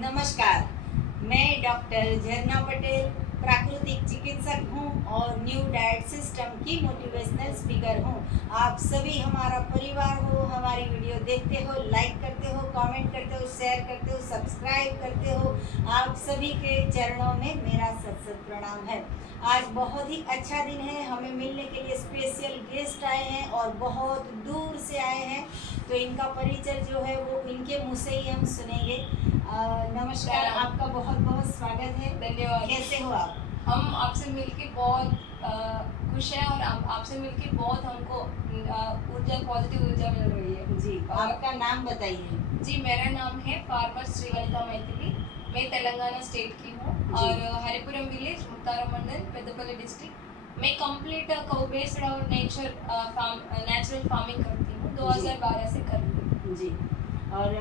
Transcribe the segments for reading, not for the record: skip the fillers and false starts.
नमस्कार, मैं डॉक्टर झरना पटेल प्राकृतिक चिकित्सक हूँ और न्यू डाइट सिस्टम की मोटिवेशनल स्पीकर हूँ। आप सभी हमारा परिवार हो, हमारी वीडियो देखते हो, लाइक करते हो, कमेंट करते हो, शेयर करते हो, सब्सक्राइब करते हो। आप सभी के चरणों में मेरा सत सत प्रणाम है। आज बहुत ही अच्छा दिन है, हमें मिलने के लिए स्पेशल गेस्ट आए हैं और बहुत दूर से आए हैं, तो इनका परिचय जो है वो इनके मुँह से ही हम सुनेंगे। नमस्कार, आपका बहुत बहुत स्वागत है। धन्यवाद। कैसे हो आप? हम आपसे मिलके बहुत खुश हैं और आपसे मिलके बहुत हमको ऊर्जा, पॉजिटिव ऊर्जा मिल रही है जी। आपका नाम बताइए। जी, मेरा नाम है फार्मर श्रीवनिता मैथिली। मैं तेलंगाना स्टेट की हूँ और हरिपुरम विलेज, मुत्तारा मंडल, पेद्दपल्ली डिस्ट्रिक्ट। मैं कंप्लीट काउ बेस्ड और नेचुरल फार्मिंग करती हूँ, 2012 से कर रही हूँ। जी। और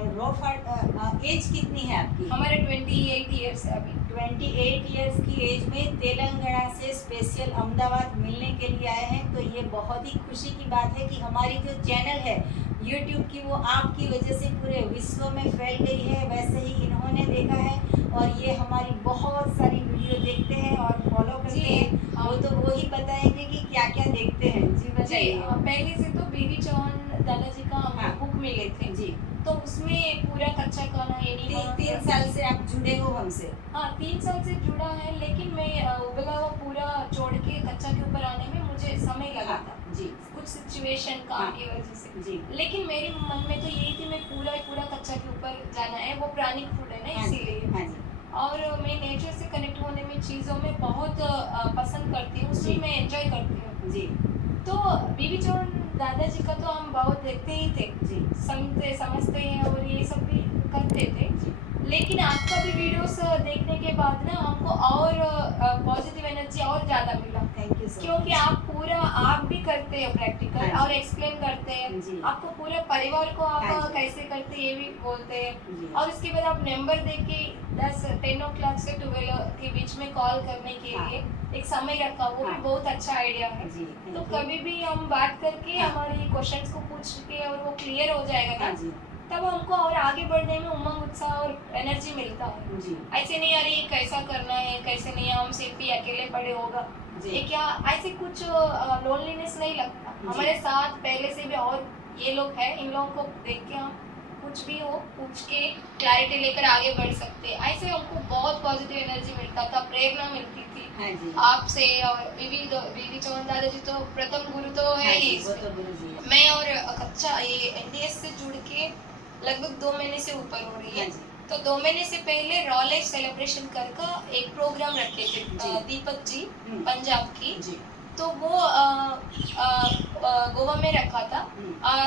एज कितनी है आपकी? हमारे 28 ईयर्स है अभी। 28 ईयर्स की एज में तेलंगाना से स्पेशल अहमदाबाद मिलने के लिए आए हैं, तो ये बहुत ही खुशी की बात है कि हमारी जो चैनल है यूट्यूब की, वो आपकी वजह से पूरे विश्व में फैल गई है। वैसे ही इन्होंने देखा है और ये हमारी बहुत सारी वीडियो देखते हैं और फॉलो करते हैं। वो तो वो ही बताएंगे कि क्या क्या देखते हैं। जी बताइए। पहले से तो बीवी चौहान दादाजी का हमें बुक मिले थे जी, तो उसमें पूरा कच्चा खाना ये 3 साल से आप जुड़े हो हमसे? हाँ, 3 साल से जुड़ा है, लेकिन मैं उबला हुआ पूरा छोड़ के कच्चा के ऊपर आने में मुझे समय लगा था। जी। कुछ सिचुएशन काम की वजह से। जी। लेकिन मेरे मन में तो यही थी मैं पूरा कच्चा के ऊपर जाना है, वो प्राणिक फूड है ना, इसीलिए। हाँ जी। और मैं नेचर से कनेक्ट होने में, चीज़ों में बहुत पसंद करती हूँ, उसमें मैं एंजॉय करती हूँ। जी। तो बीवी चौहान दादाजी का तो हम बहुत देखते ही थे, जी। समझते हैं और ये सब भी करते थे। लेकिन आपका भी वीडियोस देखने के बाद ना हमको और पॉजिटिव एनर्जी और ज़्यादा मिला। थैंक यू सो क्योंकि आप भी करते हैं प्रैक्टिकल हाँ और एक्सप्लेन करते हैं। जी। आपको पूरे परिवार को आप हाँ जी। कैसे करते हैं ये भी बोलते हैं। जी। और उसके बाद आप नंबर दे के 10 ओ क्लॉक से 12 के बीच में कॉल करने के लिए एक समय रखा, वो भी बहुत अच्छा आइडिया है। जी। तो कभी भी हम बात करके हमारे क्वेश्चंस को पूछ के और वो क्लियर हो जाएगा ना, जी। तब हमको और आगे बढ़ने में उमंग, उत्साह और एनर्जी मिलता है। जी। ऐसे नहीं यार ये कैसा करना है, कैसे नहीं, हम सिर्फ ही अकेले पड़े होगा ये क्या, ऐसे कुछ लोनलीनेस नहीं लगता। हमारे साथ पहले से भी और ये लोग हैं, इन लोगों को देख के हम कुछ भी हो पूछ के क्लैरिटी लेकर आगे बढ़ सकते हैं। ऐसे हमको बहुत पॉजिटिव एनर्जी मिलता था, प्रेरणा मिलती थी। हाँ जी। आपसे और बीवी चौहान दादाजी तो प्रथम गुरु तो है ही। वो तो गुरु जी है। मैं और कच्चा ये एनडीएस से जुड़ के लगभग 2 महीने से ऊपर हो रही है। तो 2 महीने से पहले रॉ लाइफ सेलिब्रेशन कर एक प्रोग्राम रखे थे दीपक जी पंजाब की। तो वो गोवा में रखा था।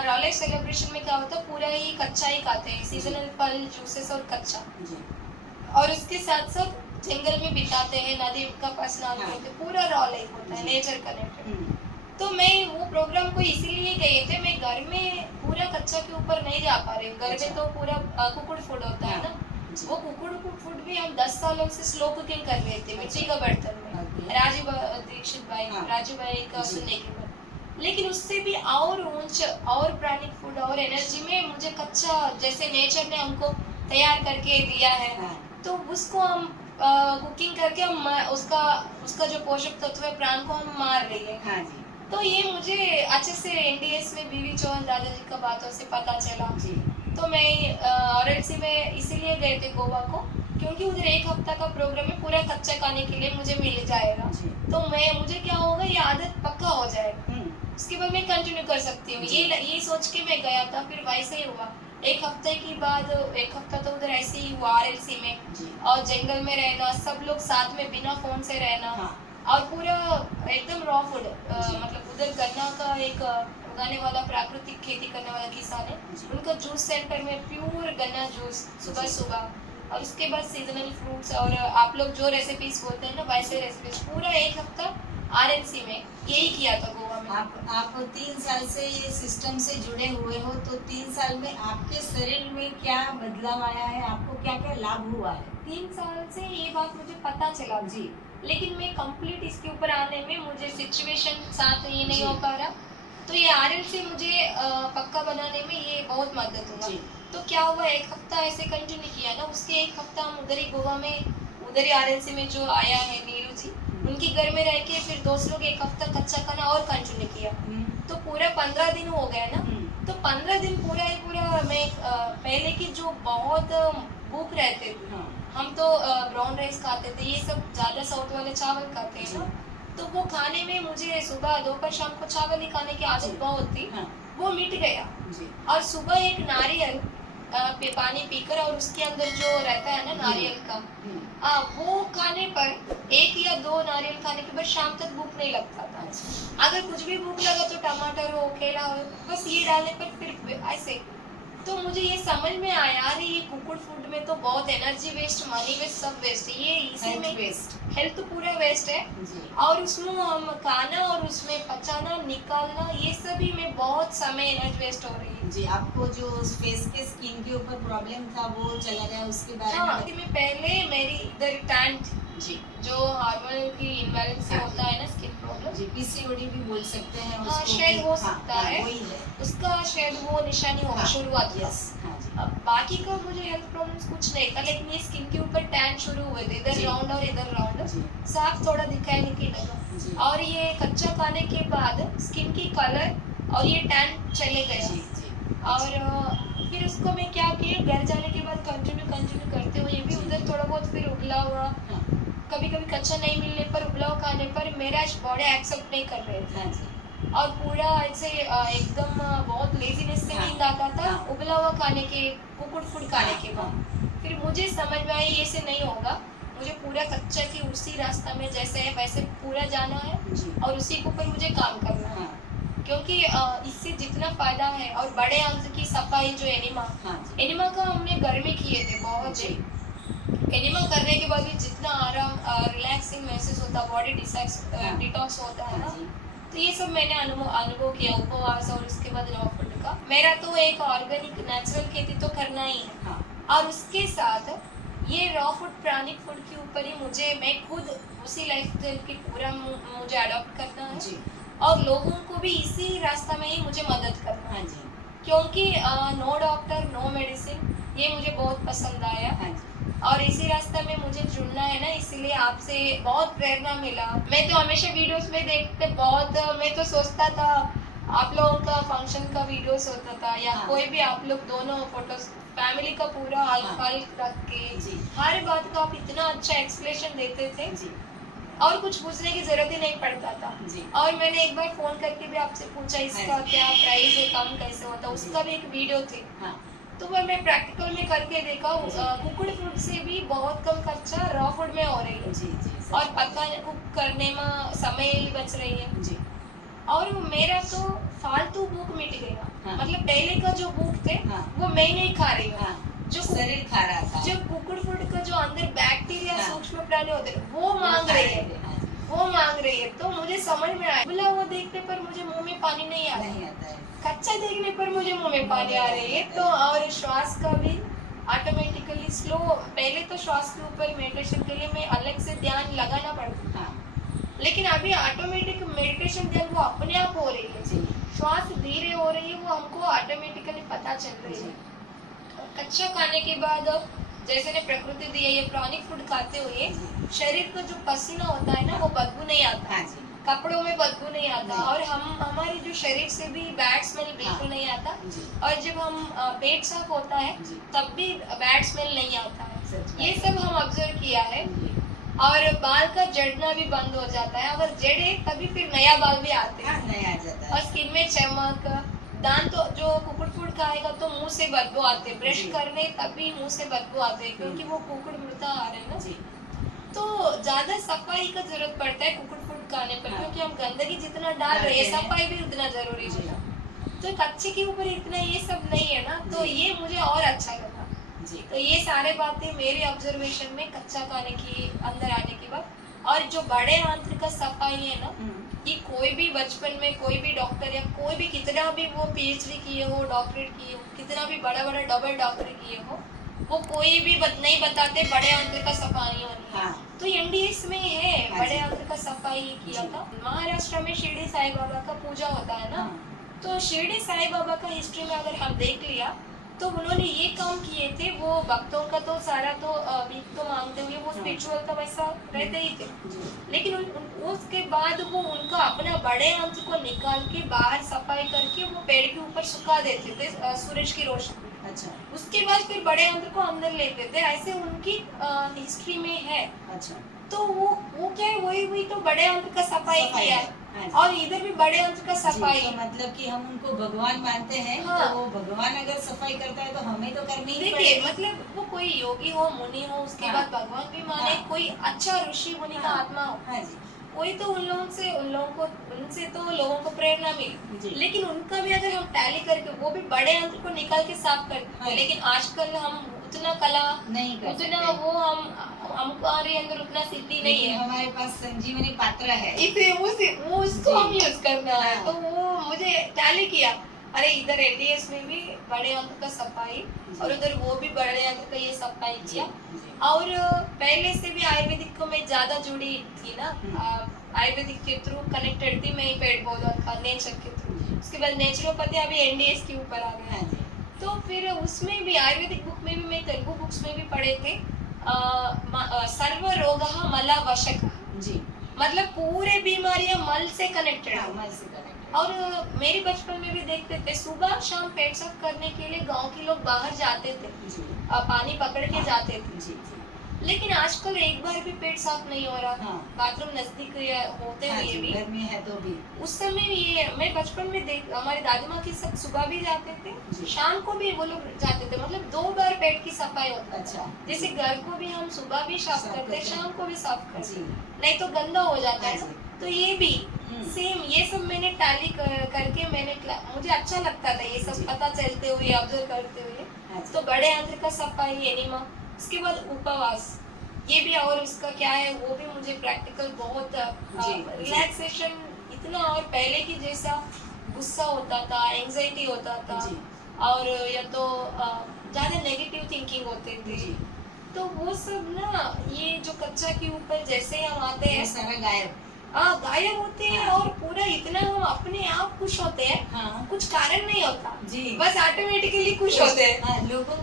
रॉ लाइफ सेलिब्रेशन में क्या होता, पूरा ही कच्चा ही खाते हैं, सीजनल फल, जूसेस और कच्चा। और उसके साथ साथ जंगल में बिताते हैं, नदी का पास स्नान करते, पूरा रॉ लाइफ होता है, नेचर कनेक्टेड। तो मैं वो प्रोग्राम को इसीलिए गए थे, मैं घर में पूरा कच्चा के ऊपर नहीं जा पा रही हूँ। घर में तो पूरा कुकड़ फूड होता है ना, वो कुकड़ फूड भी हम 10 सालों से स्लो कुकिंग कर रहे थे मिट्टी का बर्तन में। राजू दीक्षित भाई का सुनने के बाद, लेकिन उससे भी और ऊंच और प्राणिक फूड और एनर्जी में मुझे कच्चा, जैसे नेचर ने हमको तैयार करके दिया है, तो उसको हम कुकिंग करके हम उसका जो पोषक तत्व है, प्राण को हम मार रही है। तो ये मुझे अच्छे से एनडीएस में बीवी चौहान दादाजी का बातों से पता चला। तो मैं आरएलसी में इसीलिए गए थे गोवा को, क्योंकि उधर 1 हफ्ता का प्रोग्राम में पूरा कच्चा खाने के लिए मुझे मिल जाएगा। तो मुझे क्या होगा, ये आदत पक्का हो जाएगा, उसके बाद मैं कंटिन्यू कर सकती हूँ। ये सोच के मैं गया था, फिर वैसे ही हुआ। 1 हफ्ते के बाद 1 हफ्ता तो उधर ऐसे ही हुआ आरएलसी में, और जंगल में रहना, सब लोग साथ में बिना फोन से रहना, और पूरा एकदम रॉ फूड, मतलब उधर गन्ना का एक उगाने वाला, प्राकृतिक खेती करने वाला किसान है, उनका जूस सेंटर में प्योर गन्ना जूस सुबह, और उसके बाद सीजनल फ्रूट्स, और आप लोग जो रेसिपीज बोलते हैं ना, वैसे रेसिपीज, पूरा 1 हफ्ता आरएनसी में यही किया था गोवा में। आप 3 साल से ये सिस्टम से जुड़े हुए हो, तो 3 साल में आपके शरीर में क्या बदलाव आया है, आपको क्या क्या लाभ हुआ है? 3 साल से ये बात मुझे पता चला जी, लेकिन मैं कंप्लीट इसके ऊपर आने में मुझे सिचुएशन साथ ये नहीं हो पा रहा। तो ये RLC मुझे पक्का बनाने में ये बहुत मदद हुआ। जी। तो क्या हुआ, एक हफ्ता ऐसे कंटिन्यू किया ना, उसके एक हफ्ता हम उधर ही गोवा में, उधर ही RLC में जो आया है नीरू जी, उनके घर में रह के फिर दोस्त लोग एक हफ्ता कच्चा खाना और कंटिन्यू किया। तो पूरा 15 दिन हो गया ना। तो 15 दिन पूरा ही पूरा मैं पहले की जो बहुत भूख रहते थे, हाँ। हम तो ब्राउन राइस खाते थे, ये सब ज्यादा साउथ वाले चावल खाते हैं ना, तो वो खाने में मुझे सुबह दोपहर शाम को चावल ही खाने की आदत बहुत थी। हाँ। वो मिट गया। जी। और सुबह एक नारियल पानी पीकर, और उसके अंदर जो रहता है ना नारियल का, वो खाने पर, एक या दो नारियल खाने के बाद शाम तक भूख नहीं लगता था। अगर कुछ भी भूख लगा तो टमाटर हो, केला हो, बस ये डालने पर फिर ऐसे। तो मुझे ये समझ में आया, यार ये कुकुड़ फूड में तो बहुत एनर्जी वेस्ट, मनी वेस्ट, सब वेस्ट है। ये इसी में हेल्थ तो पूरा वेस्ट है। और उसमें हम खाना और उसमें पचाना, निकालना, ये सभी में बहुत समय एनर्जी वेस्ट हो रही है। जी, आपको जो फेस के स्किन के ऊपर प्रॉब्लम था वो चला गया, उसके बारे में? हाँ, में पहले मेरी इधर टैन जी, जो हार्मोन की इम्बैलेंस से होता है ना, स्किन प्रॉब्लम, जी, PCOD भी बोल सकते हैं हाँ, उसको। शायद हो सकता है। वही है उसका शायद वो निशानी होगा शुरुआत का। हाँ जी। बाकी का मुझे हेल्थ प्रॉब्लम्स कुछ नहीं था, लेकिन ये स्किन के ऊपर टैन शुरू हुए थे, इधर राउंड और इधर राउंड, साफ थोड़ा दिखाने की लगा। और ये कच्चा खाने के बाद स्किन की कलर और ये टैन चले गए। और फिर उसको मैं क्या किया, घर जाने के बाद कंटिन्यू करते हुए, ये भी उधर थोड़ा बहुत फिर उबला हुआ, कभी कभी कच्चा नहीं मिलने पर, उबला हुआ खाने पर मेरा बॉडी एक्सेप्ट नहीं कर रहे थे। और पूरा ऐसे एकदम बहुत लेजीनेस से नींद आता था उबला हुआ खाने के, कुकुड़ फूड खाने के बाद। फिर मुझे समझ में आई ये से नहीं होगा, मुझे पूरा कच्चा की उसी रास्ता में जैसे है वैसे पूरा जाना है, और उसी के ऊपर मुझे काम करना है। क्योंकि इससे जितना फायदा है, और बड़े आंत की सफाई जो एनिमा का हमने घर में किए थे बहुत ही। एनिमा करने के बाद भी जितना आराम, रिलैक्सिंग महसूस होता, बॉडी डिटॉक्स होता है ना, तो ये सब मैंने अनुभव किया, उपवास और उसके बाद रॉ फूड का। मेरा तो एक ऑर्गेनिक नेचुरल खेती तो करना ही है, और उसके साथ ये रॉ फूड, प्राणिक फूड के ऊपर ही मैं खुद उसी लाइफ स्टाइल की पूरा मुझे अडॉप्ट करना है, और लोगों को भी इसी रास्ता में ही मुझे मदद करना है। क्योंकि नो डॉक्टर नो मेडिसिन, ये मुझे बहुत पसंद आया, और इसी रास्ते में मुझे जुड़ना है ना, इसलिए आपसे बहुत प्रेरणा मिला। मैं तो हमेशा वीडियोस में देखते बहुत, मैं तो सोचता था आप लोगों का फंक्शन का वीडियोस होता था, या कोई भी आप लोग दोनों फोटोज फैमिली का पूरा हल रख के, हर बात का आप इतना अच्छा एक्सप्लेनेशन देते थे, और कुछ पूछने की जरूरत ही नहीं पड़ता था। और मैंने एक बार फोन करके भी आपसे पूछा इसका क्या प्राइस है, कम कैसे होता, उसका भी एक वीडियो थी। तो वह मैं प्रैक्टिकल में करके देखा, कुकुड़ फूड से भी बहुत कम खर्चा रॉ फूड में हो रही है, और कुक करने में समय बच रही है। और मेरा तो फालतू भूख मिट गया। मतलब पहले का जो भूख थे वो मैं नहीं खा रही हूँ, जो शरीर खा रहा था। जो कुकुड़ फूड का जो अंदर बैक्टीरिया, सूक्ष्म प्राणी होते हैं, वो मांग रही है। तो मुझे समझ में आया, बोला वो देखने पर मुझे मुंह में पानी नहीं आता है, कच्चा देखने पर मुझे मुंह में पानी आ रही है। तो और श्वास का भी ऑटोमेटिकली स्लो, पहले तो श्वास के ऊपर मेडिटेशन के लिए मैं अलग से ध्यान लगाना पड़ता था, लेकिन अभी ऑटोमेटिक मेडिटेशन ध्यान वो अपने आप हो रही है, श्वास धीरे हो रही है, वो हमको ऑटोमेटिकली पता चल रही है। कच्चा खाने के बाद जैसे ने प्रकृति दी है, ये प्राणिक फूड खाते हुए शरीर का जो पसीना होता है ना, वो बदबू नहीं आता, कपड़ों में बदबू नहीं आता, और हमारे जो शरीर से भी बैड स्मेल बिल्कुल नहीं आता, और जब हम पेट साफ होता है तब भी बैड स्मेल नहीं आता है। ये सब हम ऑब्जर्व किया है। और बाल का जड़ना भी बंद हो जाता है, अगर जड़े तभी फिर नया बाल भी आते हैं, नया आ जाता है। और स्किन में चमक, दांत तो जो कुकुड़ फूड खाएगा तो मुंह से बदबू आते, ब्रश करने तभी मुंह से बदबू आते हैं, क्योंकि वो कुकुड़ मृदा आ रहे हैं ना। तो ज्यादा सफाई का जरूरत पड़ता है कुकुड़ फूड खाने पर, क्योंकि हम गंदगी जितना डाल रहे हैं, सफाई भी उतना जरूरी है। तो कच्चे के ऊपर इतना ये सब नहीं है ना, तो ये मुझे और अच्छा लगा। तो ये सारे बातें मेरे ऑब्जर्वेशन में कच्चा खाने की अंदर आने के बाद, और जो बड़े आंत्र का सफाई है ना, कि कोई भी बचपन में कोई भी डॉक्टर या कोई भी कितना भी वो PhD किए हो, डॉक्टरेट किए हो, कितना भी बड़ा डबल डॉक्टर किए हो, वो कोई भी नहीं बताते बड़े आंत्र का सफाई होनी। तो NDS में है बड़े आंत्र का सफाई किया था। महाराष्ट्र में शिरडी साई बाबा का पूजा होता है ना, तो शिरडी साई बाबा का हिस्ट्री में अगर हम देख लिया तो उन्होंने ये काम किए थे, वो भक्तों का तो सारा तो भीख तो मांगते हुए वो स्पिरिचुअल का वैसा रहते ही थे, लेकिन उसके बाद वो उनका अपना बड़े अंश को निकाल के बाहर सफाई करके वो पेड़ के ऊपर सुखा देते थे सूरज की रोशनी। अच्छा। उसके बाद फिर बड़े अंश को अंदर लेते थे, ऐसे उनकी हिस्ट्री में है। अच्छा। तो वो क्या है, वही तो बड़े अंश का सफाई किया है। हाँ, और इधर भी बड़े अंश का सफाई। तो मतलब कि हम उनको भगवान मानते हैं। हाँ। तो वो भगवान अगर सफाई करता है तो हमें तो करनी ही देखिए, मतलब वो कोई योगी हो, मुनि हो, उसके हाँ। बाद भगवान भी माने। हाँ। कोई अच्छा ऋषि मुनि का आत्मा हो। हाँ जी। कोई तो उनसे तो लोगों को प्रेरणा मिली, लेकिन उनका भी अगर हम टैली करके वो भी बड़े अंश को निकाल के साफ करते। हाँ। लेकिन आजकल हम उतना कला नहीं कर सकते, उतना वो हमारे अंदर उतना सिद्धि नहीं है। हमारे पास संजीवनी पात्र है, इसे वो उसको हम यूज करना है। तो वो मुझे टैली किया, अरे इधर एनडीएस में भी बड़े अंक का सफाई और उधर वो भी बड़े अंक का ये सफाई किया। और पहले से भी आयुर्वेदिक को मैं ज्यादा जुड़ी थी ना, आयुर्वेदिक के थ्रू कनेक्टेड थी मैं पेड़ पौधा का नेचर के थ्रू। उसके बाद नेचुरोपैथी अभी एनडीएस के ऊपर आ गया। तो फिर उसमें भी आयुर्वेदिक बुक में भी मैं तेलुगु बुक्स में भी पढ़े थे, सर्व रोगः मलावशकः जी, मतलब पूरे बीमारियां मल से कनेक्टेड है। मल से कनेक्टेड। और मेरे बचपन में भी देखते थे सुबह शाम पेट साफ करने के लिए गांव के लोग बाहर जाते थे, पानी पकड़ के जाते थे जी। लेकिन आजकल एक बार भी पेट साफ नहीं हो रहा। हाँ। बाथरूम नजदीक होते हुए भी गर्मी है तो भी। उस समय ये मैं बचपन में देख, हमारी दादी माँ के साथ सुबह भी जाते थे, शाम को भी वो लोग जाते थे, मतलब 2 बार पेट की सफाई होती है। अच्छा। जैसे घर को भी हम सुबह भी साफ करते, शाम को भी साफ करते, नहीं तो गंदा हो जाता है। तो ये भी सेम, ये सब मैंने टैली करके मुझे अच्छा लगता था ये सब पता चलते हुए, ऑब्जर्व करते हुए। तो बड़े आंत्र का सफाई, एनिमा, उसके बाद उपवास, ये भी, और उसका क्या है वो भी मुझे प्रैक्टिकल बहुत रिलैक्सेशन इतना, और पहले की जैसा गुस्सा होता था, एंजाइटी होता था, और या तो ज्यादा नेगेटिव थिंकिंग होते थे, तो वो सब ना ये जो कच्चा के ऊपर जैसे हम आते हैं सारा गायब होते हैं। हाँ। और पूरा इतना हम अपने आप खुश होते हैं। हाँ। कुछ कारण नहीं होता जी, बस ऑटोमेटिकली खुश होते हैं। हाँ, लोगों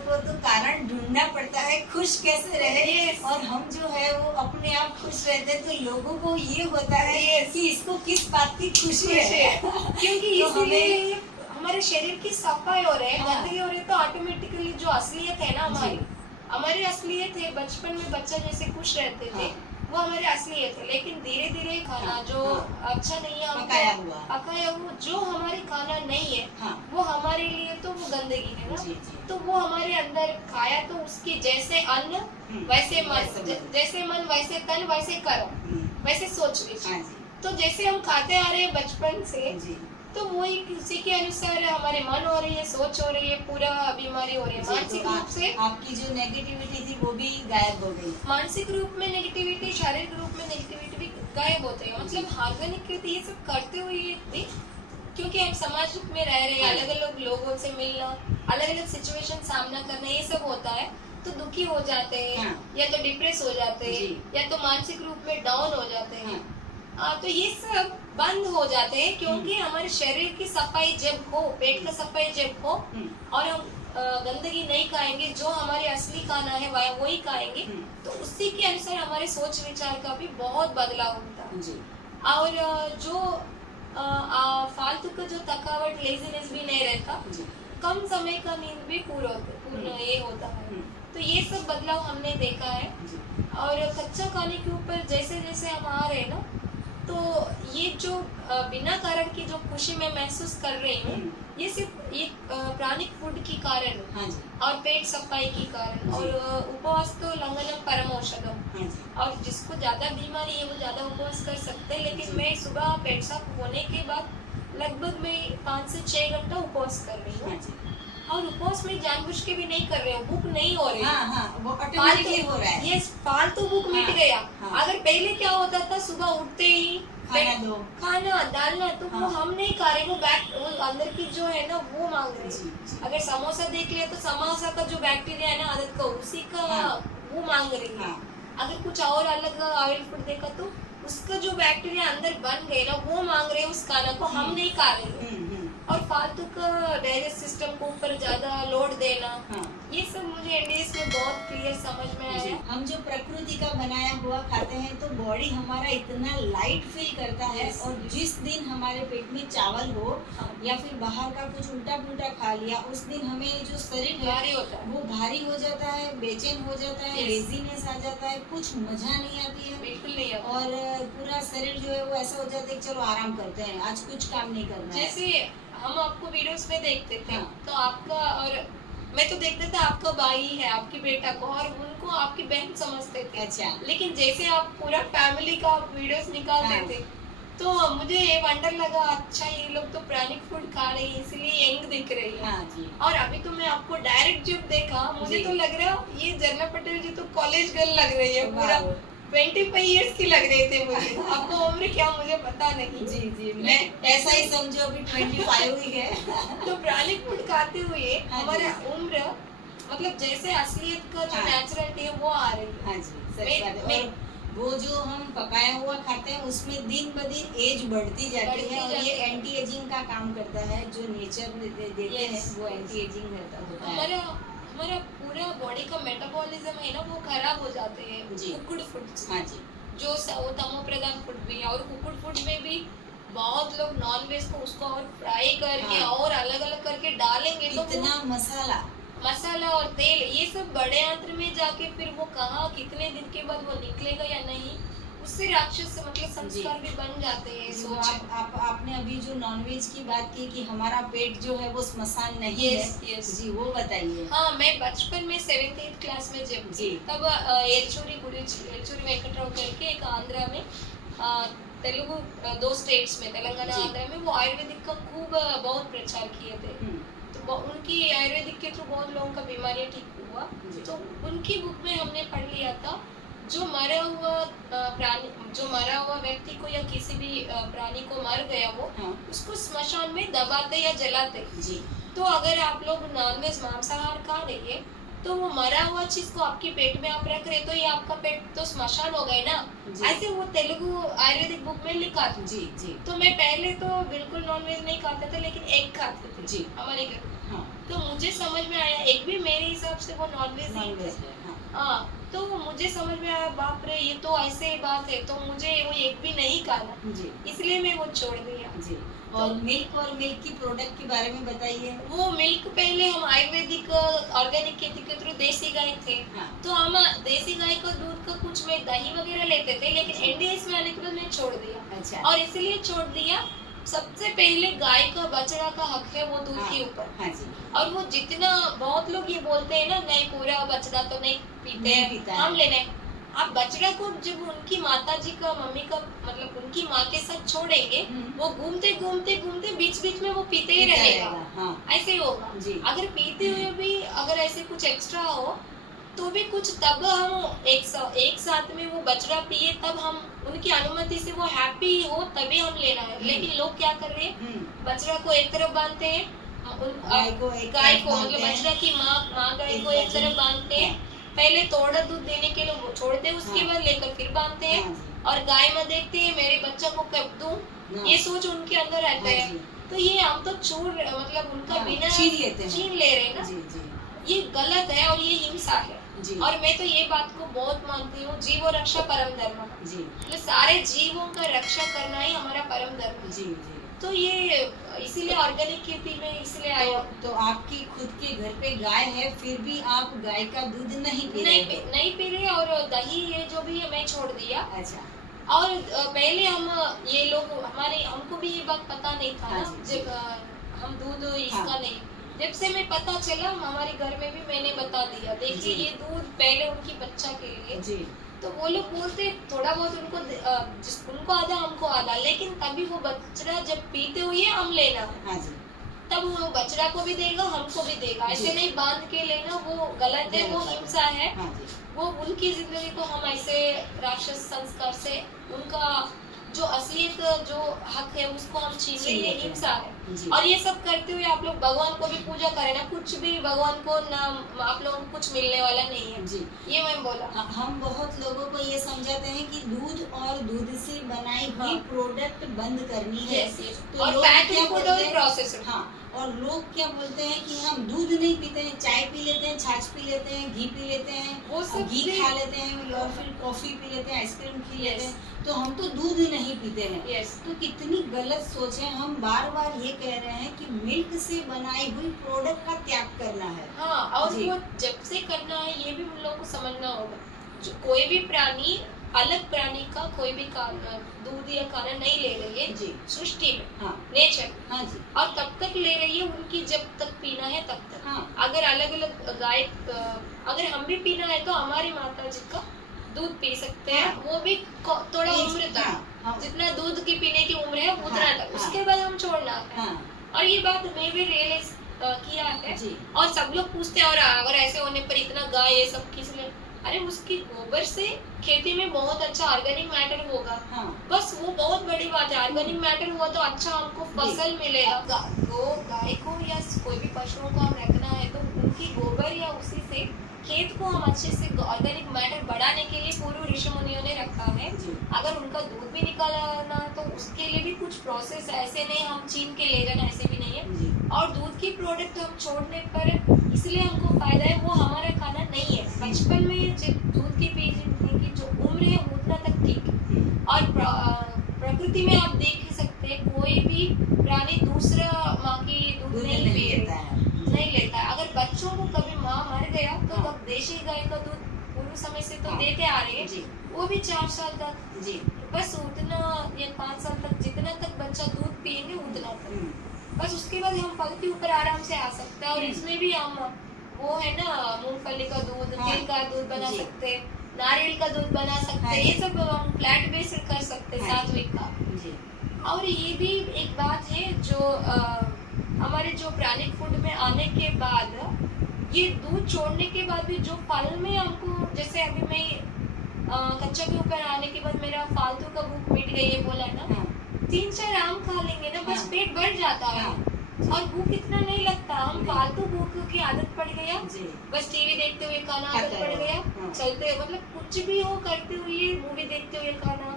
को तो कारण ढूंढना पड़ता है खुश कैसे रहे। और हम जो है वो अपने आप खुश रहते हैं, तो लोगों को ये होता है कि इसको किस बात की खुशी है। क्योंकि तो इसलिए हमारे शरीर की सफाई हो रही है। हाँ। गंदगी हो रही है, तो ऑटोमेटिकली जो असलियत है ना हमारी असलियत है, बचपन में बच्चा जैसे खुश रहते थे। हाँ। वो हमारी असलियत है, लेकिन धीरे धीरे खाना जो अच्छा नहीं है, पकाया हुआ जो हमारे खाना नहीं है, वो हमारे लिए तो वो गंदगी है ना। तो वो हमारे अंदर खाया तो उसकी जैसे अन्न वैसे मन, जैसे मन वैसे तन वैसे कर्म, वैसे सोच विचार। तो जैसे हम खाते आ रहे हैं बचपन से, तो वही उसी के अनुसार हमारे मन हो रही है, सोच हो रही है, पूरा बीमारी हो रही है। मानसिक रूप से आपकी जो नेगेटिविटी थी वो भी गायब हो गई। मानसिक रूप में नेगेटिविटी, शारीरिक रूप में नेगेटिविटी भी गायब होते हैं। मतलब ऑर्गेनिक कृति ये सब करते हुए भी, क्योंकि हम समाज में रह रहे हैं, अलग अलग लोगों से मिलना, अलग अलग सिचुएशन सामना करना, ये सब होता है, तो दुखी हो जाते हैं। हाँ। या तो डिप्रेस हो जाते हैं, या तो मानसिक रूप में डाउन हो जाते हैं। तो ये सब बंद हो जाते हैं, क्योंकि हमारे शरीर की सफाई जब हो, पेट का सफाई जब हो, और हम गंदगी नहीं खाएंगे, जो हमारे असली खाना है वही खाएंगे, तो उसी के अनुसार हमारे सोच विचार का भी बहुत बदलाव होता है। और जो फालतू का जो थकावट, लेजीनेस भी नहीं रहता, कम समय का नींद भी पूर्ण ये होता है। तो ये सब बदलाव हमने देखा है। और कच्चा खाने के ऊपर जैसे जैसे हम आ रहे हैं ना, तो ये जो बिना कारण की जो खुशी मैं महसूस कर रही हूँ, ये सिर्फ ये प्राणिक फूड की कारण है। हाँ जी। और पेट सफाई की कारण। और उपवास तो लंघनम परम औषधम। हाँ जी। और जिसको ज्यादा बीमारी है वो ज्यादा उपवास कर सकते हैं, लेकिन मैं सुबह पेट साफ होने के बाद लगभग मैं 5 से 6 घंटा उपवास कर रही हूँ। हाँ जी। और उपवास में जानबूझ के भी नहीं कर रहे हो, भूख नहीं हो रही। हाँ, वो ऑटोमेटिकली हो रहा है। ये फालतू भूख मिट गया। अगर पहले क्या होता था, सुबह उठते ही खाना डालना, तो वो हम नहीं खा रहे, वो अंदर की जो है ना वो मांग रहे। अगर समोसा देख लिया तो समोसा का जो बैक्टीरिया है ना आदत का, उसी का वो मांग रही है। अगर कुछ और अलग ऑयल फूड देखा तो उसका जो बैक्टीरिया अंदर बन गए ना वो मांग रहे हैं उस खाना को, हम नहीं खा रहे हैं। और फालतू का डाइजेस्ट सिस्टम को ऊपर ज्यादा लोड देना, हाँ। ये सब मुझे एनडीएस में बहुत क्लियर समझ में आया। हम जो प्रकृति का बनाया हुआ खाते हैं तो बॉडी हमारा इतना लाइट फील करता है, Yes. और जिस दिन हमारे पेट में चावल हो या फिर बाहर का कुछ उल्टा पुल्टा खा लिया, उस दिन हमें जो शरीर है भारी होता है, वो भारी हो जाता है, बेचैन हो जाता है, Yes. लेजीनेस आ जाता है, कुछ मजा नहीं आती है, बिल्कुल नहीं आता। और पूरा शरीर जो है वो ऐसा हो जाता है कि चलो आराम करते हैं, आज कुछ काम नहीं करना है। जैसे हम आपको वीडियोस में देखते थे, हाँ। तो आपका और मैं तो देखते थे आपका भाई है, आपकी बेटा को, और उनको आपकी बहन समझते थे। अच्छा। लेकिन जैसे आप पूरा फैमिली का वीडियोस निकालते हाँ। थे, तो मुझे ये वंडर लगा, अच्छा ये लोग तो प्राणिक फूड खा रहे हैं इसलिए यंग दिख रही है। हाँ जी। और अभी तो मैं आपको डायरेक्ट जब देखा, मुझे जी। तो लग रहा ये झरना पटेल जी तो कॉलेज गर्ल लग रही है, पूरा वाह। 25 इयर्स की लग रहे थे मुझे। आपको उम्र क्या मुझे पता नहीं। जी जी, मैं ऐसा ही समझो, अभी 25 ही है। तो प्राणिक फूड खाते हुए हाँ जी। हमारा उम्र मतलब जैसे असलियत का जो हाँ। नेचुरलिटी है वो आ रही है। हाँ जी, सच मैं- बात है। मैं- और वो जो हम पकाया हुआ खाते हैं उसमें दिन ब दिन एज बढ़ती जाती बढ़ती है, और जाती ये है। एंटी एजिंग का काम करता है, जो नेचर देते हैं Yes, वो yes. एंटी एजिंग होता है। हमारा हमारा पूरा बॉडी का मेटाबॉलिज्म है ना वो खराब हो जाते हैं जी। कुकड़ फूड से। हाँ जी। जो वो तमो प्रधान फूड भी है, और कुकड़ फूड में भी बहुत लोग नॉन वेज को उसको और फ्राई करके हाँ। और अलग अलग करके डालेंगे, तो वो इतना मसाला। मसाला और तेल ये सब बड़े आंत्र में जाके फिर वो कहाँ कितने दिन के बाद वो निकलेगा या नहीं, उससे राक्षस मतलब संस्कार भी बन जाते हैं। जो सोच आपने अभी जो नॉनवेज की बात की कि हमारा पेट जो है वो स्मशान नहीं Yes, है, yes. जी वो बताइए। हाँ, मैं बचपन में 7th 8th क्लास में जब जी। थी, तब एलचूरी गुरुजी, एलचूरी वेंकटराव करके एक आंध्रा में तेलुगु 2 स्टेट्स में, तेलंगाना जी। आंध्रा में, वो आयुर्वेदिक का खूब बहुत प्रचार किए थे। तो उनकी आयुर्वेदिक के थ्रू बहुत लोगों का बीमारियां ठीक हुआ। जी। तो उनकी बुक में हमने पढ़ लिया था, जो मरा हुआ प्राणी, जो मरा हुआ व्यक्ति को या किसी भी प्राणी को मर गया वो, हाँ। उसको स्मशान में दबाते या जलाते। जी। तो अगर आप लोग नॉनवेज मांसाहार खा रही है, तो वो मरा हुआ चीज को आपके पेट में आप रख रहे, तो ये आपका पेट तो स्मशान हो गए ना। जी। ऐसे वो तेलुगु आयुर्वेदिक बुक में लिखा था। जी जी। तो मैं पहले तो बिल्कुल नॉनवेज नहीं खाता था, लेकिन एग खाते थे जी। हमारे घर। हाँ। तो मुझे समझ में आया एग भी मेरे हिसाब से वो नॉनवेज ही नॉनवेज था। है, हाँ। हाँ, तो मुझे समझ में आया, बाप रे ये तो ऐसे बात है, तो मुझे वो एग भी नहीं खाना, जी इसलिए मैं वो छोड़ दिया। जी। और मिल्क की प्रोडक्ट के बारे में बताइए। वो मिल्क पहले हम आयुर्वेदिक ऑर्गेनिक खेती के थ्रू देसी गाय थे, हाँ। तो हम देसी गाय का दूध का कुछ में दही वगैरह लेते थे, लेकिन एनडीएस में आने के बाद मैं छोड़ दिया। अच्छा। और इसलिए छोड़ दिया, सबसे पहले गाय का बछड़ा का हक है वो दूध हाँ। के ऊपर। हाँ जी। और वो जितना, बहुत लोग ये बोलते हैं ना, नहीं पूरा बछड़ा तो नहीं पीते नहीं हैं, पीता है। हम लेने। आप बछड़ा को जब उनकी माता जी का, मम्मी का मतलब उनकी माँ के साथ छोड़ेंगे, वो घूमते घूमते घूमते बीच बीच में वो पीते ही पीता रहेगा। रहेगा, हाँ। ऐसे ही होगा। जी। अगर पीते हुए भी अगर ऐसे कुछ एक्स्ट्रा हो तो भी कुछ, तब हम एक साथ में वो बछड़ा पिए, तब हम उनकी अनुमति से वो हैप्पी हो तभी हम लेना है। लेकिन लोग क्या कर रहे हैं, बछड़ा को एक तरफ बांधते हैं, गाय को एक गाय तरफ को बांधते मतलब हैं। बछड़ा की माँ गाय को एक तरफ बांधते हैं, पहले थोड़ा दूध देने के लिए वो छोड़ते हैं, उसके हाँ। बाद लेकर फिर बांधते हैं। हाँ जी। और गाय में देखते हैं मेरे बच्चा को कब दूं, हाँ। ये सोच उनके अंदर रहता हाँ है। जी। तो ये हम तो चूर मतलब उनका हाँ, बिना छीन लेते हैं। छीन ले रहे हैं ना, जी जी ये गलत है और ये हिंसा है। जी। और मैं तो ये बात को बहुत मानती हूँ, जीव रक्षा परम धर्म। जी मतलब सारे जीवों का रक्षा करना ही हमारा परम धर्म है। जी जी। तो ये इसीलिए ऑर्गेनिक खेती में इसलिए आया। तो आपकी खुद के घर पे गाय है, फिर भी आप गाय का दूध नहीं पी रहे हो? नहीं पी रहे, और दही ये जो भी है मैं छोड़ दिया। अच्छा। और पहले हम ये लोग हमारे, हमको भी ये बात पता नहीं था हाँ ना, जी, जब हम दूध इसका हाँ। नहीं, जब से मैं पता चला हमारे घर में भी मैंने बता दिया, देखिए जी। ये दूध पहले उनकी बच्चा के लिए। जी। तो वो लोग बोलते थोड़ा बहुत उनको उनको आधा हमको आधा, लेकिन तभी वो बछड़ा जब पीते हुए हम लेना है, हाँ जी। तब वो बछड़ा को भी देगा हमको भी देगा। ऐसे जी। नहीं बांध के लेना, वो गलत है, वो हिंसा है। हाँ जी। वो उनकी जिंदगी को हम ऐसे राक्षस संस्कार से उनका जो असलियत जो हक है उसको हम छीन ले, ये हिंसा है। जी। और ये सब करते हुए आप लोग भगवान को भी पूजा करें ना, कुछ भी भगवान को ना आप लोगों को कुछ मिलने वाला नहीं है। जी। ये मैं बोला। हम बहुत लोगों को ये समझाते हैं कि दूध और दूध से बनाई हुई हाँ। प्रोडक्ट बंद करनी है। यस यस, तो और लोग पैकेट क्या फूड बोलते और हैं? प्रोसेस्ड। हाँ, और लोग क्या बोलते हैं कि हम दूध नहीं पीते हैं, चाय पी लेते हैं, छाछ पी लेते हैं, घी पी लेते हैं, वो सब घी भी- खा लेते हैं, और फिर कॉफी पी लेते हैं, आइसक्रीम पी लेते Yes. हैं, तो हम तो दूध नहीं पीते हैं। यस तो कितनी गलत सोच है। हम बार बार ये कह रहे हैं कि मिल्क से बनाई हुई प्रोडक्ट का त्याग करना है। हाँ, और जी। वो जब से करना है ये भी हम लोगों को समझना होगा। जो कोई भी प्राणी अलग प्राणी का कोई भी दूध या खाना नहीं ले रही है जी। सृष्टि में, हाँ नेचर, हाँ जी। और तब तक ले रही है उनकी जब तक पीना है तब तक। हाँ अगर अलग अलग गाय अगर हम भी पीना है तो हमारी माता जी का दूध पी सकते हैं। हाँ। वो भी थोड़ा उम्र तक, हाँ, हाँ, जितना दूध की पीने की उम्र है उतना हाँ, तक, हाँ। उसके बाद हम छोड़ना है। हाँ और ये बात मैं भी रियलाइज किया है। जी। और सब लोग पूछते हैं और अगर ऐसे होने पर इतना गाय ये सब किस लिए, अरे उसकी गोबर से खेती में बहुत अच्छा ऑर्गेनिक मैटर होगा, हाँ बस वो बहुत बड़ी बात है। ऑर्गेनिक मैटर हुआ तो अच्छा हमको फसल मिलेगा। गाय को या कोई भी पशुओं को हम रखना है तो उनकी गोबर या उसी से खेत को हम अच्छे से ऑर्गेनिक मैटर बढ़ाने के लिए पूर्व ऋषि मुनियों ने रखा है। जी। अगर उनका दूध भी निकालना तो उसके लिए भी कुछ प्रोसेस है, ऐसे नहीं हम छीन के ले जाना, ऐसे भी नहीं है। जी। और दूध की प्रोडक्ट हम छोड़ने पर इसलिए हमको फायदा है, वो हमारा खाना नहीं है। बचपन में दूध की पीने की जो उम्र है उतना तक ठीक है। और प्रकृति में आप देख ही सकते हैं कोई भी प्राणी दूसरा माँ की दूध नहीं लेता है। नहीं लेता है। अगर बच्चों को कभी माँ मर गया तो हाँ। अब देशी गाय का दूध पूर्व समय से तो हाँ। देते आ रहे हैं, जी। वो भी 4 साल तक, जी। बस उतना या 5 साल तक जितना तक बच्चा दूध पिएंगे उतना तक, बस उसके बाद हम फल के ऊपर आराम से आ सकते हैं। और इसमें भी हम वो है ना मूंगफली का दूध, हाँ। तिल का दूध बना जी। सकते हैं, नारियल का दूध बना सकते हाँ हैं, जी। ये सब हम प्लांट बेस्ड कर सकते हैं, हाँ जी। सात्विक का। जी। और ये भी एक बात है जो हमारे जो प्राणिक फूड में आने के बाद, ये दूध छोड़ने के बाद भी जो फल में हमको, जैसे अभी मैं कच्चा के ऊपर आने के बाद मेरा फालतू का भूख मिट गई है बोला है ना, हाँ 3-4 आम खा लेंगे ना बस हाँ। पेट भर जाता है। हाँ। और भूख इतना नहीं लगता। हम नहीं। फालतू भूख की आदत पड़ गया, जी। बस टीवी देखते हुए खाना आदत खाते पड़ रहो। गया, हाँ। चलते मतलब कुछ भी हो करते हुए, मूवी देखते हुए खाना,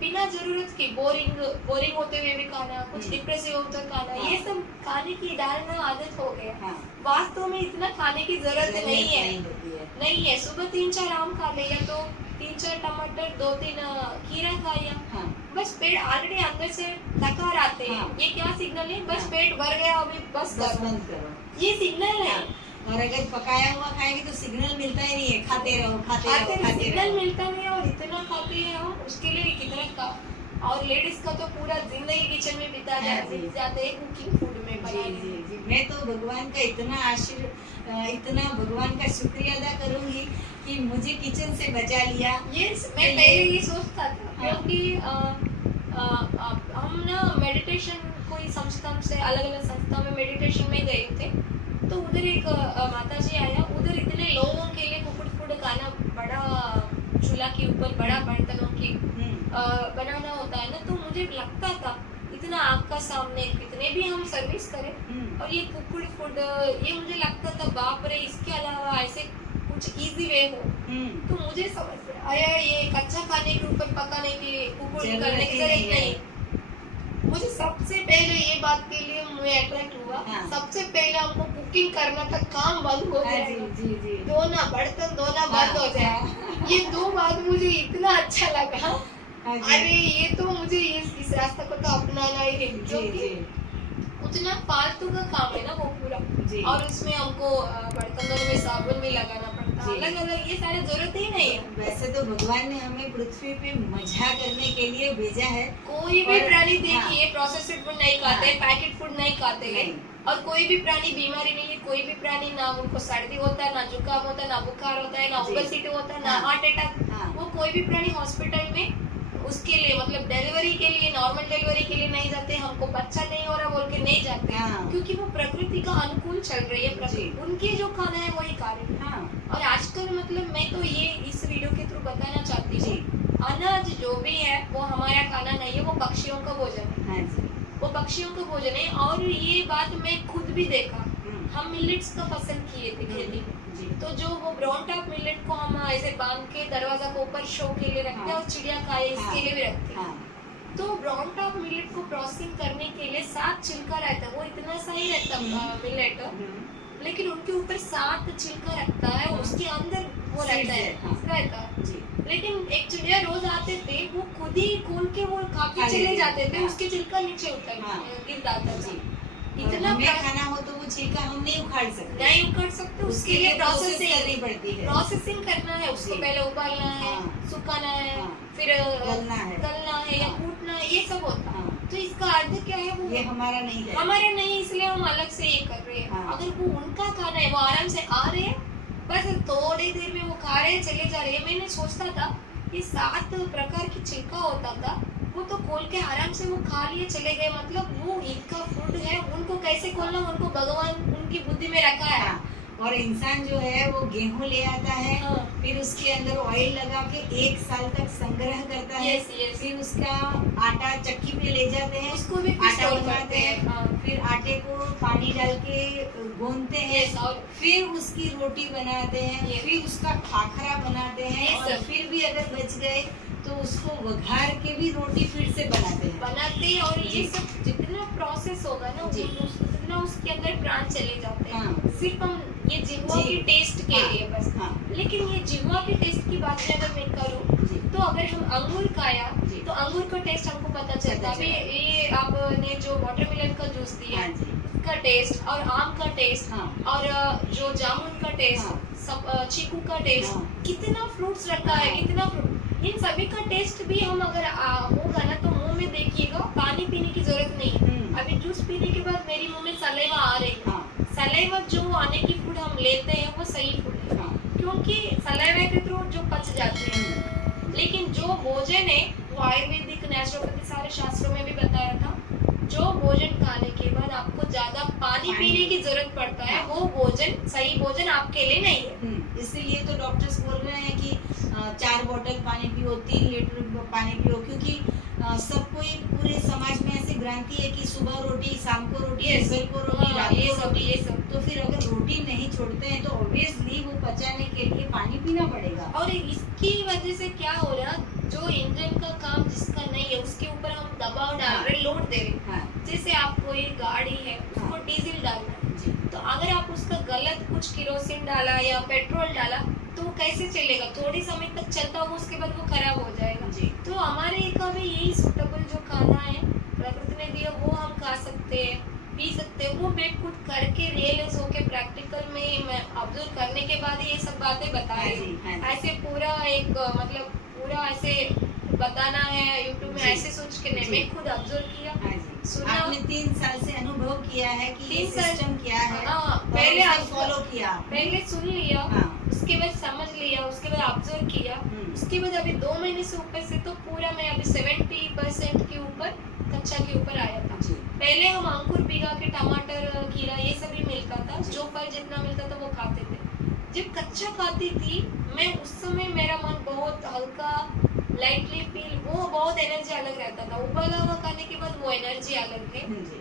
बिना जरूरत के बोरिंग होते हुए भी खाना, कुछ डिप्रेसिव होता खाना, हाँ। ये सब खाने की डालना आदत हो गया। हाँ। वास्तव में इतना खाने की जरूरत नहीं है। होती है। नहीं है, सुबह 3-4 आम खा लिया तो 3-4 टमाटर, 2-3 खीरा खाया, हाँ बस पेट ऑलरेडी अंदर से थकार आते हैं। हाँ। ये क्या सिग्नल है? बस हाँ। पेट भर गया, अभी बस बस करो, बंद करो। ये सिग्नल है। और अगर पकाया हुआ खाएंगे तो सिग्नल मिलता ही नहीं है, खाते रहो खाते खाते रहो में खाते सिग्नल रहो। मिलता नहीं है और इतना खाते हैं हम, उसके लिए कितना का। और लेडीज का तो पूरा जिंदगी किचन में बीत हाँ जी। जाते हैं कुकिंग फूड में जी बनाने जी में। जी, मैं तो भगवान का इतना भगवान का शुक्रिया अदा करूंगी कि मुझे किचन से बचा लिया। ये मैं पहले ये सोचता था, हाँ। क्योंकि हम ना मेडिटेशन कोई संस्था से, अलग अलग संस्था में मेडिटेशन में गए थे, तो उधर एक माता जी आया, उधर इतने लोगों के लिए कुकुड़ फूड खाना, बड़ा चूल्हा के ऊपर बड़ा बर्तनों की बनाना होता है ना, तो मुझे लगता था इतना आग का सामने कितने भी हम सर्विस करें और ये कुकुड़ फूड, ये मुझे लगता था बाप रे, इसके अलावा ऐसे कुछ इजी वे हो। तो मुझे समझ में आया ये कच्चा खाने के ऊपर पकाने की, कुकुड़ करने की जरूरत नहीं। मुझे सबसे पहले ये बात के लिए मुझे अट्रैक्ट हुआ। हाँ। सबसे पहले हमको कुकिंग करना था, काम बंद हो हाँ जी जाएगा, जी जी। धोना, बर्तन धोना बंद हो जाए। ये 2 बात मुझे इतना अच्छा लगा। हाँ जी। अरे ये तो मुझे इस रास्ते को तो अपनाना ही है, जी क्योंकि जी उतना फालतू का काम है ना वो पूरा। जी। और उसमें हमको बर्तन धोने में साबुन भी लगाना पड़ता है, जी। अलग अलग, ये सारे जरूरत ही नहीं है। वैसे तो भगवान ने हमें पृथ्वी पे मजा करने के लिए भेजा है। कोई भी और- प्राणी हाँ। देखिए प्रोसेस्ड फूड नहीं खाते, हाँ। पैकेट फूड नहीं खाते हैं, नहीं। और कोई भी प्राणी बीमारी नहीं है, कोई भी प्राणी ना उनको सर्दी होता है, ना जुकाम होता है, ना बुखार होता है, ना जी। ओबेसिटी होता है, ना हाँ। Heart attack. हाँ। वो कोई भी प्राणी हॉस्पिटल में उसके लिए, मतलब डिलीवरी के लिए, नॉर्मल डिलीवरी के लिए नहीं जाते, हमको बच्चा नहीं हो रहा बोल के नहीं जाते, हाँ। क्योंकि वो प्रकृति का अनुकूल चल रही है, जी। उनके जो खाना है वही खा रहे हैं। हाँ और आजकल मतलब मैं तो ये इस वीडियो के थ्रू बताना चाहती जी। हूँ, अनाज जो भी है वो हमारा खाना नहीं है, वो पक्षियों का भोजन है, हाँ जी। वो पक्षियों का भोजन है। और ये बात मैं खुद भी देखा, हम मिलेट्स का फसल किए थे खेती में। जी तो जो वो ब्राउन टॉप मिलेट को हम ऐसे बांध के दरवाजा के ऊपर शो के लिए रखते हैं हाँ। और चिड़िया खाए इसके लिए भी रखते हैं। हाँ तो ब्राउन टॉप मिलेट को प्रोसेसिंग करने के लिए 7 छिलका रहता है, वो इतना सा ही रहता मिलेट, लेकिन उनके ऊपर 7 छिलका रखता है, हाँ। उसके अंदर वो Seeds रहता है, है, हाँ। रहता है। जी लेकिन एक चिड़िया रोज आते थे, वो खुद ही खोल के वो खा के खा चले लेते जाते थे, थे, हाँ। उसके छिलका नीचे उतर हाँ। गिर जाता जी था। और इतना हमें प्रा- खाना हो तो वो छिलका हम नहीं उखाड़ सकते, नहीं उखाड़ सकते, उसके लिए प्रोसेस करनी प्रोसेसिंग पड़ती है। प्रोसेसिंग करना है, उसको जी। पहले उबालना है, हाँ। सुखाना है, हाँ। फिर गलना है। या हाँ। कूटना है, ये सब होता है। हाँ। तो इसका अर्थ क्या है, वो ये हमारा नहीं है। हमारे नहीं, इसलिए हम अलग से ये कर रहे हैं। हाँ। अगर वो उनका खाना है, वो आराम से आ रहे हैं, बस थोड़ी देर में वो खा रहे हैं, चले जा रहे हैं। मैंने सोचता था ये 7 प्रकार की छिलका होता था, वो तो खोल के आराम से वो खा लिए चले गए, मतलब वो इनका फूड है, उनको कैसे खोलना उनको भगवान उनकी बुद्धि में रखा है। हाँ। और इंसान जो है वो गेहूं ले आता है, हाँ। फिर उसके अंदर ऑयल लगा के 1 साल तक संग्रह करता है। Yes, yes. फिर उसका आटा चक्की पे ले जाते हैं, उसको भी फिर आटा store बनाते करते हैं, हैं, हाँ। फिर आटे को पानी डाल के गूंथते हैं, Yes, और फिर उसकी रोटी बनाते हैं, Yes. फिर उसका खाखरा बनाते हैं, Yes, और sir. फिर भी अगर बच गए तो उसको वघार के भी रोटी फिर से बनाते हैं। बनाते हैं। और ये जी। सब जितना प्रोसेस होगा ना, जी। उतना उसके अंदर प्राण चले जाते हैं। हाँ। सिर्फ हम ये जिह्वा जी। की टेस्ट के हाँ। लिए बस। हाँ। लेकिन ये जिह्वा की टेस्ट की बात अगर मैं करूँ, जी। तो अगर हम अंगूर खाया जी। तो अंगूर का टेस्ट हमको पता चलता है। पता अभी चला। ये आपने जो वाटरमेलन का जूस दिया हाँ जी। का टेस्ट, और आम का टेस्ट, हाँ। और जो जामुन का टेस्ट, हाँ। सब चीकू का टेस्ट, हाँ। कितना फ्रूट्स रखा है, हाँ। कितना फ्रूट, इन सभी का टेस्ट भी हम अगर होगा ना, तो मुंह में देखिएगा, पानी पीने की जरूरत नहीं है। अभी जूस पीने के बाद मेरी मुंह में सलेवा आ रही है। हाँ। सलेवा जो आने की फूड हम लेते हैं वो सही फूड है, हाँ। क्योंकि सलेवा के थ्रू जो पच जाते हैं। लेकिन जो भोजन है वो आयुर्वेदिक, नेचुरोपैथी सारे शास्त्रों में भी बताया था, जो भोजन खाने के बाद आपको ज्यादा पानी पीने की जरूरत पड़ता है, वो भोजन सही भोजन आपके लिए नहीं है। इसीलिए तो डॉक्टर्स बोल रहे हैं कि 4 बोतल पानी पियो, 3 लीटर पानी पियो, क्योंकि सब कोई पूरे समाज में ऐसी भ्रांति है कि सुबह रोटी, शाम को रोटी, Yes. दोपहर को रोटी, हाँ, रात ये को सब रोटी। ये सब तो फिर अगर रोटी नहीं छोड़ते हैं तो ऑब्वियसली वो पचाने के लिए पानी पीना पड़ेगा। और इसकी वजह से क्या हो रहा, जो इंजन का काम जिसका नहीं है उसके ऊपर हम दबाव डाल हाँ। रहे, लोड दे रहे। हाँ जैसे आप कोई गाड़ी है, उसको हाँ। डीजल डालना है, जी। तो अगर आप उसका गलत कुछ केरोसिन डाला या पेट्रोल डाला तो वो कैसे चलेगा, थोड़ी समय तक चलता होगा, उसके बाद वो खराब हो जाएगा। जी। तो हमारे का भी यही सूटेबल जो खाना है प्रकृति ने दिया, वो हम खा सकते हैं, पी सकते हैं। वो मैं खुद करके रियलाइज होके प्रैक्टिकल में मैं ऑब्जर्व करने के बाद ये सब बातें बता हाँ रही जी, हाँ हूँ। जी। ऐसे पूरा एक मतलब पूरा ऐसे बताना है यूट्यूब में जी। ऐसे सोच के नहीं, जी। मैं खुद ऑब्जर्व किया, हाँ जी। सुना। आपने 3 साल से अनुभव किया है कि ये 3 साल सिस्टम क्या है, हाँ, और पहले उसे आप फॉलो किया। पहले सुन लिया, हाँ। उसके बाद समझ लिया, उसके बाद ऑब्जर्व किया, उसके बाद अभी 2 महीने से ऊपर से तो पूरा मैं अभी 70% के ऊपर कच्चा के ऊपर आया था। जी। पहले हम अंकुर भिगा के टमाटर, खीरा ये सब भी मिलता था, जो फल जितना मिलता था वो खाते थे। जब कच्चा खाती थी मैं, उस समय मेरा मन बहुत हल्का, लाइटली फील, वो बहुत एनर्जी अलग रहता था। उबाला हुआ खाने के बाद वो एनर्जी अलग है। जी।